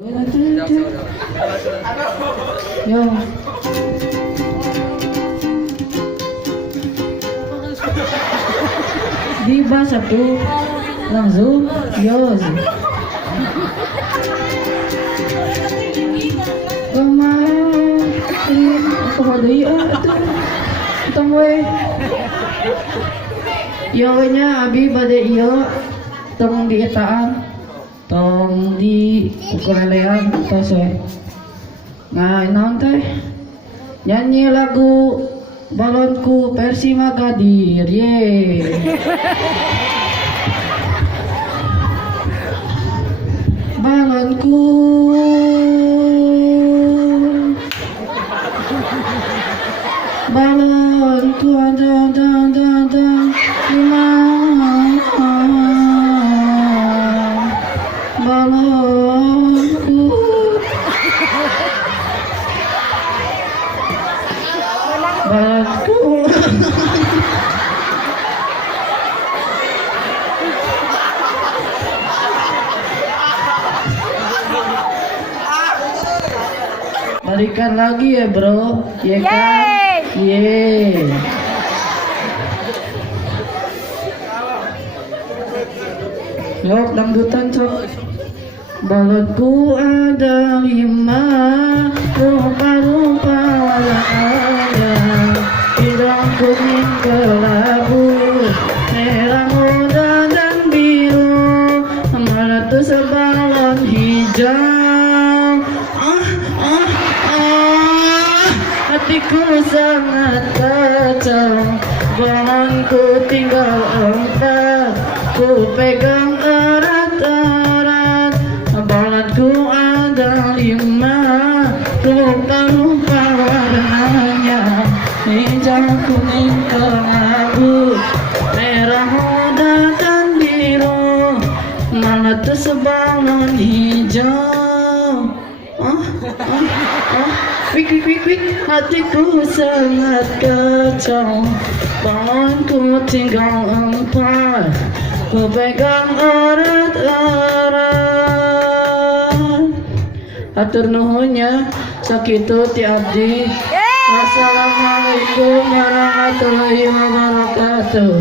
Yo. Di ba satu langsung yos. Kemarin apa ada ya itu tong we. Yo nya abi bade iyo tong di etaan. Tong di ukulelean tos we. Nah, naon teh? Nyanyi lagu Balonku versi Magadir. Ye. Balonku balonku ada lima balonku balonku balikan lagi ya bro, ya kan? Yeay. Yuk dangdutan cok. Balonku ada 5, rupa-rupa warna-warna, hidung kuning kelabu, merah muda dan biru, meletus balon hijau. Hatiku sangat kacau, balonku tinggal 4, ku pegang erat-erat. Balonku ada 5, rupa-rupa warnanya, hijau kuning kelabu, merah muda dan biru, meletus balon hijau. Wik, hatiku sangat kacau, balonku tinggal 4, ku pegang erat-erat. Atur nuhunnya sakitu ti abdi. Wassalamualaikum warahmatullahi wabarakatuh.